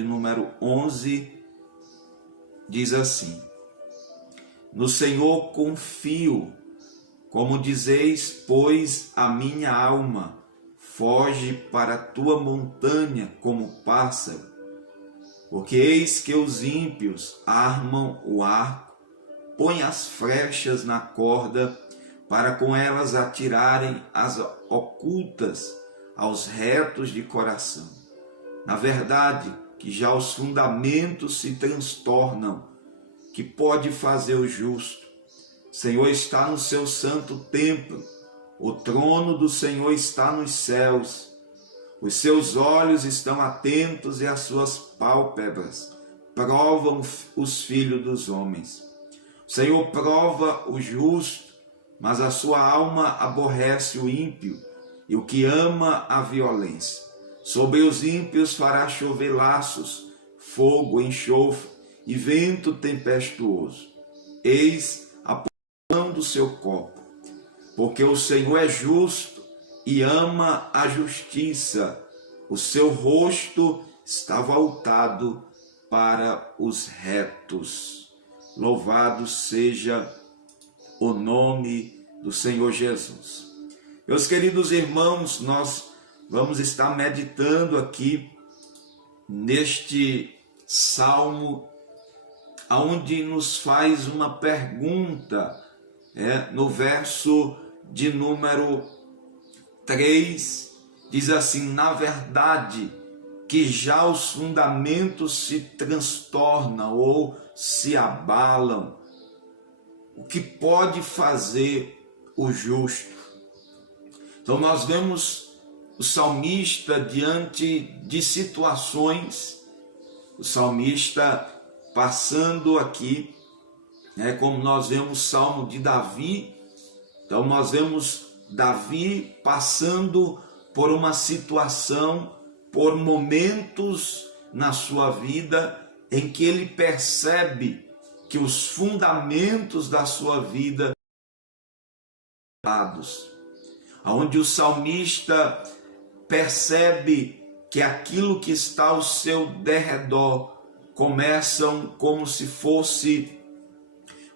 de número 11, diz assim: no Senhor confio, como dizeis, pois a minha alma foge para a tua montanha como pássaro, porque eis que os ímpios armam o arco, põem as flechas na corda, para com elas atirarem as ocultas aos retos de coração. Na verdade, que já os fundamentos se transtornam, que pode fazer o justo? O Senhor está no seu santo templo, o trono do Senhor está nos céus, os seus olhos estão atentos e as suas pálpebras provam os filhos dos homens. O Senhor prova o justo, mas a sua alma aborrece o ímpio e o que ama a violência. Sobre os ímpios fará chover laços, fogo, enxofre e vento tempestuoso. Eis a porção do seu copo, porque o Senhor é justo e ama a justiça. O seu rosto está voltado para os retos. Louvado seja o nome do Senhor Jesus. Meus queridos irmãos, nós vamos estar meditando aqui neste salmo, onde nos faz uma pergunta, no verso de número 3, diz assim: na verdade, que já os fundamentos se transtornam ou se abalam, o que pode fazer o justo? Então nós vemos o salmista diante de situações, o salmista passando aqui, como nós vemos o salmo de Davi. Então nós vemos Davi passando por uma situação, por momentos na sua vida em que ele percebe que os fundamentos da sua vida são abalados, onde o salmista percebe que aquilo que está ao seu derredor começam como se fosse,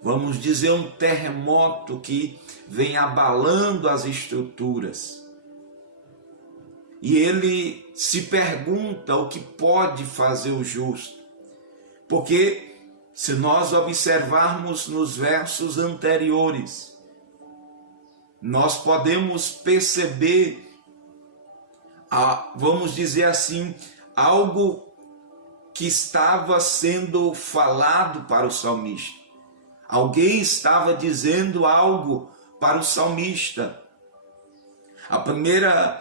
vamos dizer, um terremoto que vem abalando as estruturas. E ele se pergunta o que pode fazer o justo. Porque se nós observarmos nos versos anteriores, nós podemos perceber, vamos dizer assim, algo que estava sendo falado para o salmista. Alguém estava dizendo algo para o salmista. A primeira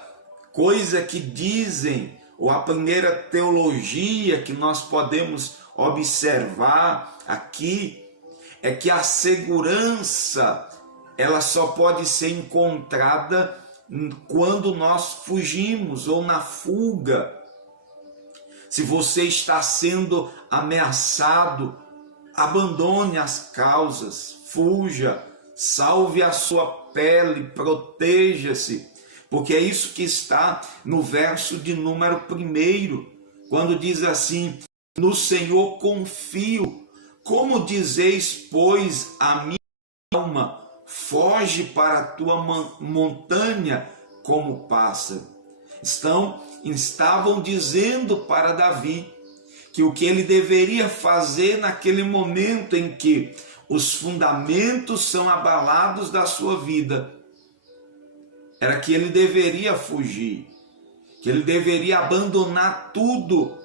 coisa que dizem, ou a primeira teologia que nós podemos observar aqui, é que a segurança, ela só pode ser encontrada quando nós fugimos, ou na fuga. Se você está sendo ameaçado, abandone as causas, fuja, salve a sua pele, proteja-se, porque é isso que está no verso de número 1, quando diz assim: no Senhor confio, como dizeis, pois a minha alma foge para a tua montanha como pássaro. Estavam dizendo para Davi que o que ele deveria fazer naquele momento em que os fundamentos são abalados da sua vida, era que ele deveria fugir, que ele deveria abandonar tudo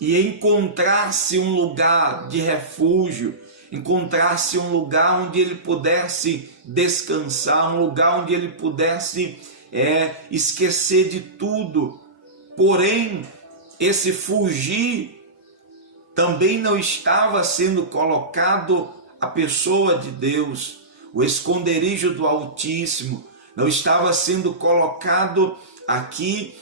e encontrar-se um lugar de refúgio, encontrar-se um lugar onde ele pudesse descansar, um lugar onde ele pudesse esquecer de tudo. Porém, esse fugir também não estava sendo colocado a pessoa de Deus, o esconderijo do Altíssimo, não estava sendo colocado aqui,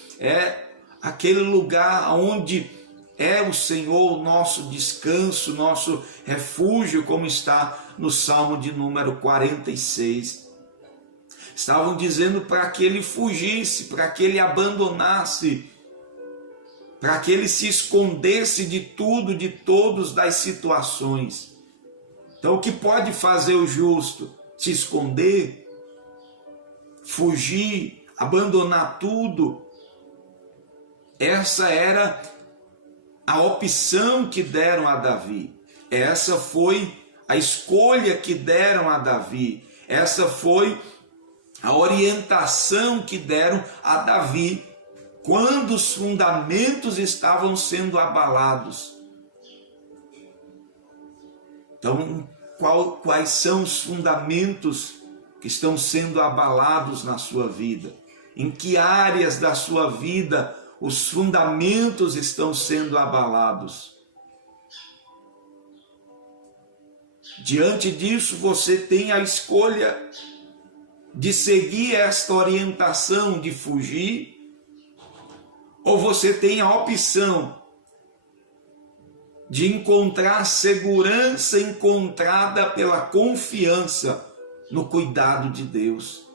aquele lugar onde é o Senhor o nosso descanso, nosso refúgio, como está no Salmo de número 46. Estavam dizendo para que ele fugisse, para que ele abandonasse para que ele se escondesse de tudo, de todos, das situações. Então, o que pode fazer o justo? Se esconder, fugir, abandonar tudo. Essa era a opção que deram a Davi. Essa foi a escolha que deram a Davi. Essa foi a orientação que deram a Davi quando os fundamentos estavam sendo abalados. Então, quais são os fundamentos que estão sendo abalados na sua vida? Em que áreas da sua vida os fundamentos estão sendo abalados? Diante disso, você tem a escolha de seguir esta orientação de fugir, ou você tem a opção de encontrar segurança encontrada pela confiança no cuidado de Deus.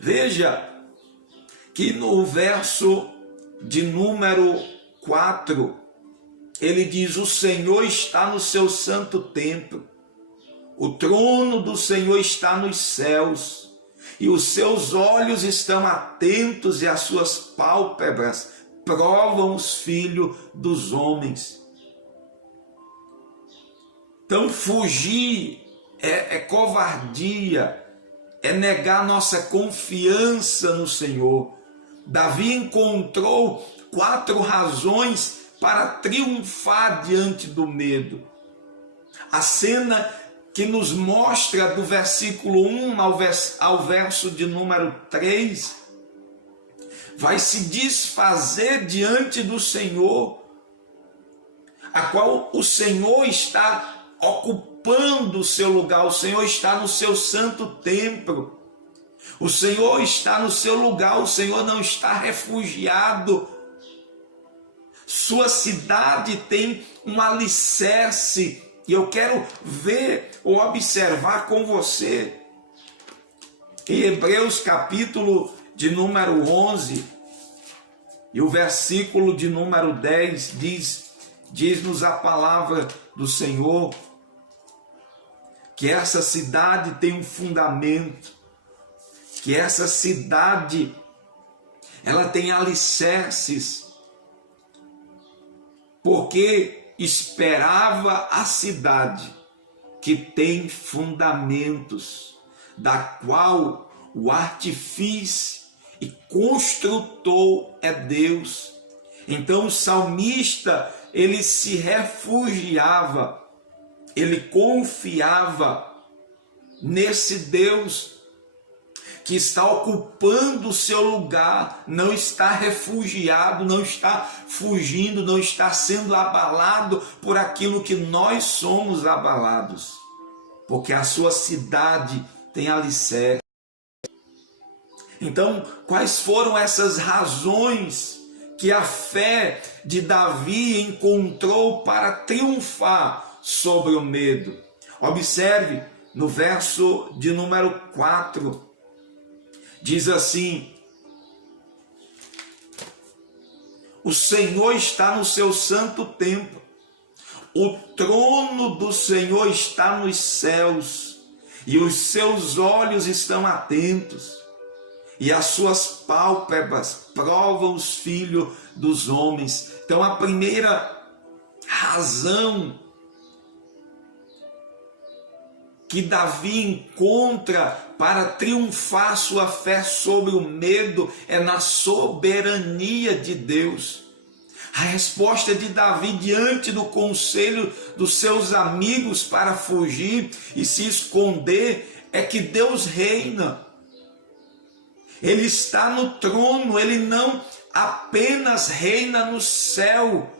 Veja que no verso de número 4, ele diz: o Senhor está no seu santo templo, o trono do Senhor está nos céus, e os seus olhos estão atentos e as suas pálpebras provam os filhos dos homens. Então, fugir é covardia, é negar nossa confiança no Senhor. Davi encontrou 4 razões para triunfar diante do medo. A cena que nos mostra do versículo 1 ao verso de número 3, vai se desfazer diante do Senhor, a qual o Senhor está ocupando o seu lugar, o Senhor está no seu santo templo, o Senhor está no seu lugar, o Senhor não está refugiado. Sua cidade tem um alicerce, e eu quero ver ou observar com você. Em Hebreus capítulo de número 11, e o versículo de número 10 diz-nos a palavra do Senhor, que essa cidade tem um fundamento, que essa cidade, ela tem alicerces, porque esperava a cidade que tem fundamentos, da qual o artífice e construtor é Deus. Então o salmista, ele se refugiava, ele confiava nesse Deus que está ocupando o seu lugar, não está refugiado, não está fugindo, não está sendo abalado por aquilo que nós somos abalados, porque a sua cidade tem alicerce. Então, quais foram essas razões que a fé de Davi encontrou para triunfar sobre o medo? Observe no verso de número 4, diz assim: o Senhor está no seu santo templo, o trono do Senhor está nos céus, e os seus olhos estão atentos, e as suas pálpebras provam os filhos dos homens. Então a primeira razão que Davi encontra para triunfar sua fé sobre o medo é na soberania de Deus. A resposta de Davi diante do conselho dos seus amigos para fugir e se esconder é que Deus reina. Ele está no trono, ele não apenas reina no céu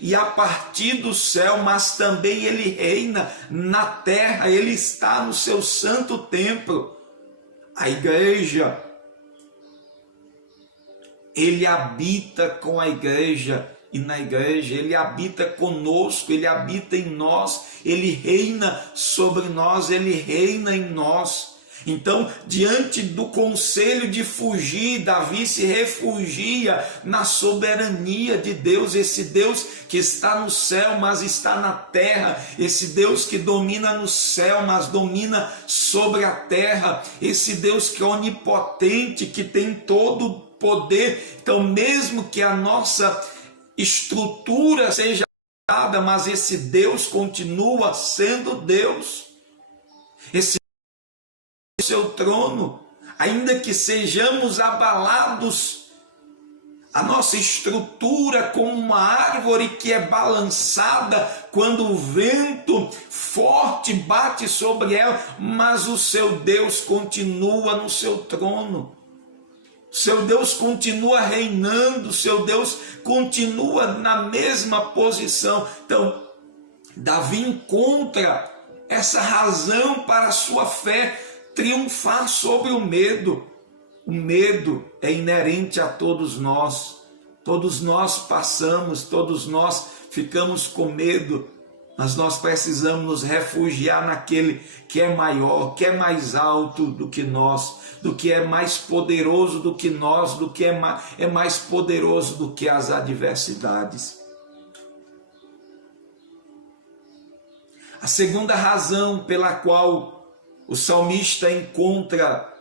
e a partir do céu, mas também ele reina na terra, ele está no seu santo templo. A igreja, ele habita com a igreja, e na igreja ele habita conosco, ele habita em nós, ele reina sobre nós, ele reina em nós. Então, diante do conselho de fugir, Davi se refugia na soberania de Deus, esse Deus que está no céu, mas está na terra, esse Deus que domina no céu, mas domina sobre a terra, esse Deus que é onipotente, que tem todo o poder. Então, mesmo que a nossa estrutura seja mudada, mas esse Deus continua sendo Deus. Esse seu trono, ainda que sejamos abalados, a nossa estrutura como uma árvore que é balançada quando o vento forte bate sobre ela, mas o seu Deus continua no seu trono. Seu Deus continua reinando, seu Deus continua na mesma posição. Então, Davi encontra essa razão para a sua fé triunfar sobre o medo. O medo é inerente a todos nós passamos, todos nós ficamos com medo, mas nós precisamos nos refugiar naquele que é maior, que é mais alto do que nós, do que é mais poderoso do que nós, do que é mais poderoso do que as adversidades. A segunda razão pela qual o salmista encontra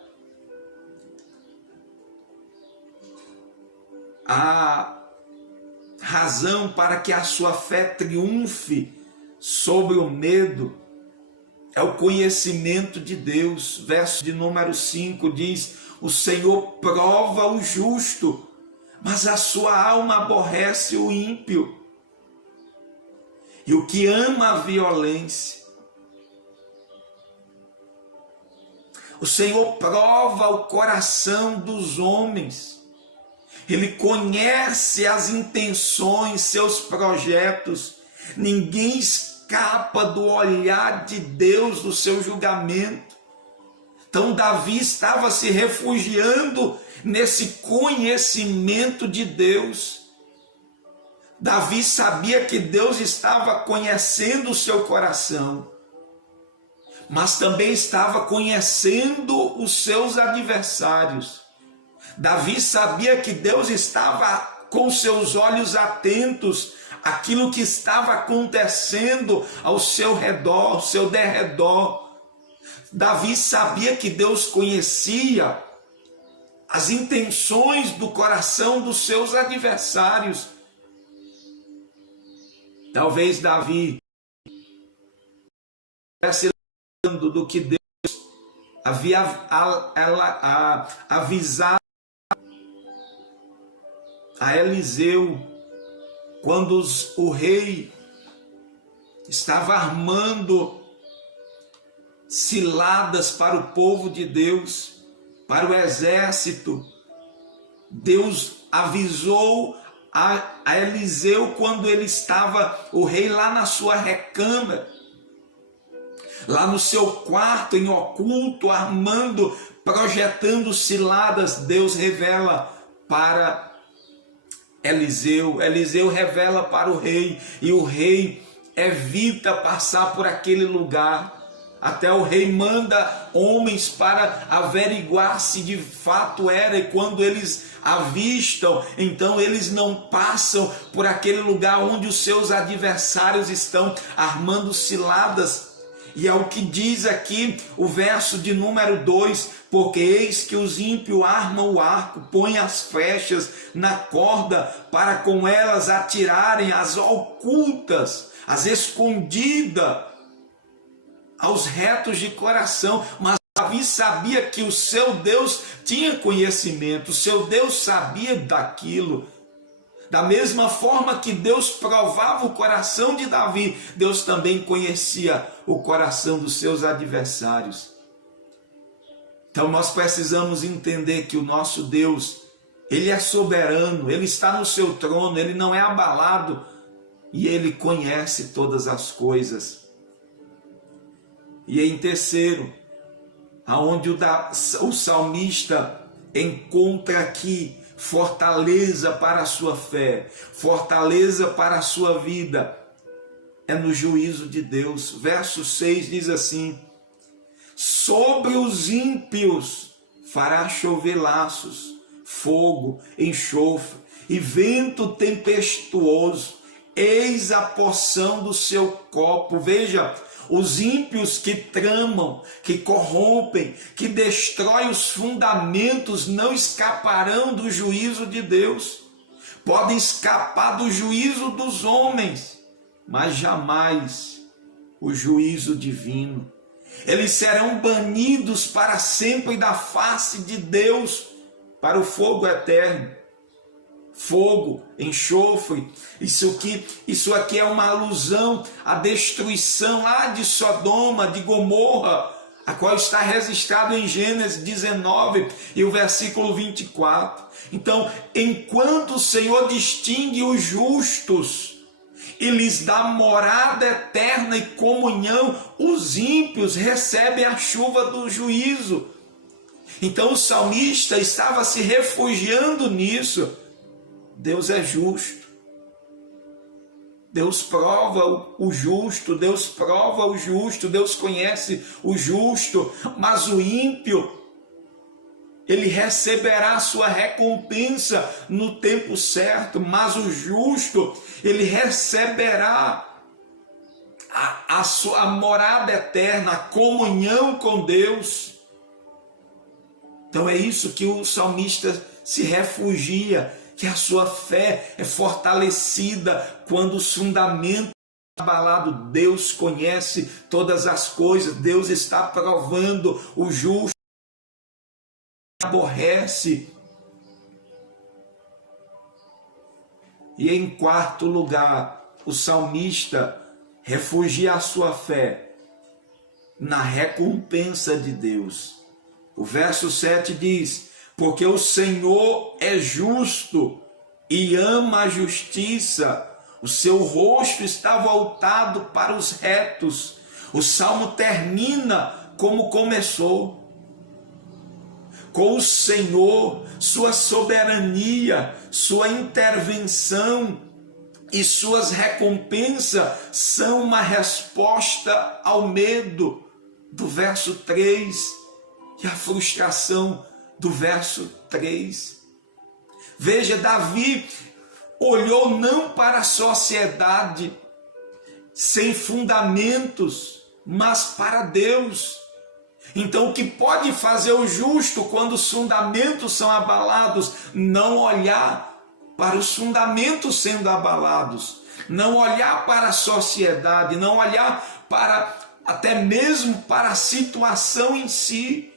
a razão para que a sua fé triunfe sobre o medo é o conhecimento de Deus. Verso de número 5 diz: o Senhor prova o justo, mas a sua alma aborrece o ímpio. E o que ama a violência. O Senhor prova o coração dos homens. Ele conhece as intenções, seus projetos. Ninguém escapa do olhar de Deus, do seu julgamento. Então Davi estava se refugiando nesse conhecimento de Deus. Davi sabia que Deus estava conhecendo o seu coração, mas também estava conhecendo os seus adversários. Davi sabia que Deus estava com seus olhos atentos àquilo que estava acontecendo ao seu redor, ao seu derredor. Davi sabia que Deus conhecia as intenções do coração dos seus adversários. Talvez Davi estivesse lembrando do que Deus havia avisado a Eliseu, quando o rei estava armando ciladas para o povo de Deus, para o exército. Deus avisou a Eliseu quando ele estava, o rei, lá na sua recâmara, lá no seu quarto em oculto, armando, projetando ciladas. Deus revela para Eliseu, Eliseu revela para o rei, e o rei evita passar por aquele lugar. Até o rei manda homens para averiguar se de fato era, e quando eles avistam, então eles não passam por aquele lugar onde os seus adversários estão armando ciladas. E é o que diz aqui o verso de número 2: porque eis que os ímpios armam o arco, põem as flechas na corda, para com elas atirarem as ocultas, as escondidas, aos retos de coração. Mas Davi sabia que o seu Deus tinha conhecimento, o seu Deus sabia daquilo. Da mesma forma que Deus provava o coração de Davi, Deus também conhecia o coração dos seus adversários. Então nós precisamos entender que o nosso Deus, Ele é soberano, Ele está no seu trono, Ele não é abalado e Ele conhece todas as coisas. E em terceiro, aonde o salmista encontra aqui fortaleza para a sua fé, fortaleza para a sua vida, é no juízo de Deus. Verso 6 diz assim: sobre os ímpios fará chover laços, fogo, enxofre e vento tempestuoso. Eis a porção do seu copo. Veja, os ímpios que tramam, que corrompem, que destroem os fundamentos, não escaparão do juízo de Deus. Podem escapar do juízo dos homens, mas jamais o juízo divino. Eles serão banidos para sempre da face de Deus, para o fogo eterno. Fogo, enxofre, isso aqui é uma alusão à destruição lá de Sodoma, de Gomorra, a qual está registrado em Gênesis 19 e o versículo 24. Então, enquanto o Senhor distingue os justos e lhes dá morada eterna e comunhão, os ímpios recebem a chuva do juízo. Então o salmista estava se refugiando nisso. Deus é justo. Deus prova o justo, Deus prova o justo, Deus conhece o justo, mas o ímpio, ele receberá a sua recompensa no tempo certo, mas o justo, ele receberá a sua morada eterna, a comunhão com Deus. Então é isso que o salmista se refugia, que a sua fé é fortalecida quando os fundamentos estão abalados. Deus conhece todas as coisas, Deus está provando o justo, aborrece. E em quarto lugar, o salmista refugia a sua fé na recompensa de Deus. O verso 7 diz: porque o Senhor é justo e ama a justiça, o seu rosto está voltado para os retos. O salmo termina como começou, com o Senhor, sua soberania, sua intervenção e suas recompensas são uma resposta ao medo, do verso 3, e a frustração do verso 3. Veja, Davi olhou não para a sociedade sem fundamentos, mas para Deus. Então, o que pode fazer o justo quando os fundamentos são abalados? Não olhar para os fundamentos sendo abalados, não olhar para a sociedade, não olhar para até mesmo para a situação em si,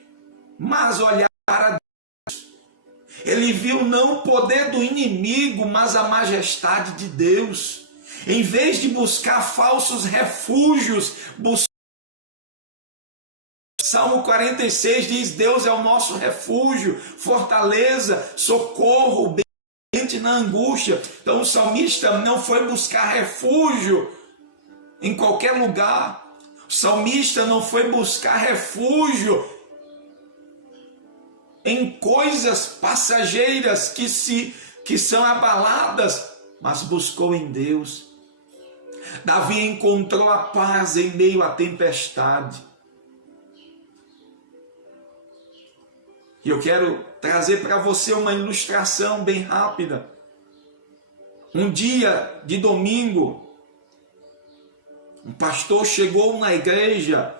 mas olhar para Deus. Ele viu não o poder do inimigo, mas a majestade de Deus. Em vez de buscar falsos refúgios, Salmo 46 diz: Deus é o nosso refúgio, fortaleza, socorro, bem na angústia. Então o salmista não foi buscar refúgio em qualquer lugar. O salmista não foi buscar refúgio em coisas passageiras que são abaladas, mas buscou em Deus. Davi encontrou a paz em meio à tempestade. E eu quero trazer para você uma ilustração bem rápida. Um dia de domingo, um pastor chegou na igreja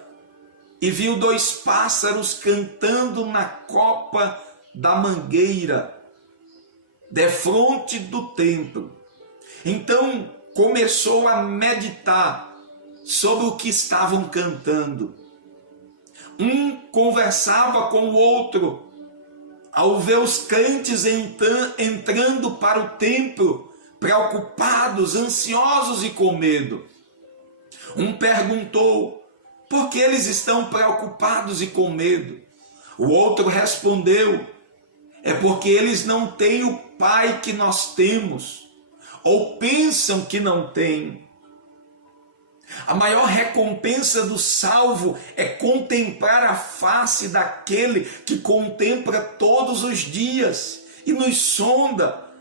e viu 2 pássaros cantando na copa da mangueira, defronte do templo. Então começou a meditar sobre o que estavam cantando. Um conversava com o outro, ao ver os crentes entrando para o templo, preocupados, ansiosos e com medo. Um perguntou: por que eles estão preocupados e com medo? O outro respondeu: é porque eles não têm o Pai que nós temos, ou pensam que não têm. A maior recompensa do salvo é contemplar a face daquele que contempla todos os dias e nos sonda.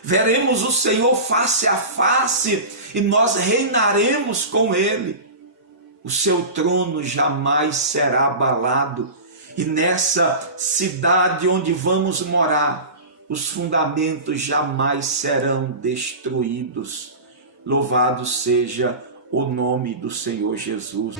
Veremos o Senhor face a face e nós reinaremos com Ele. o seu trono jamais será abalado, e nessa cidade onde vamos morar, os fundamentos jamais serão destruídos. Louvado seja o nome do Senhor Jesus.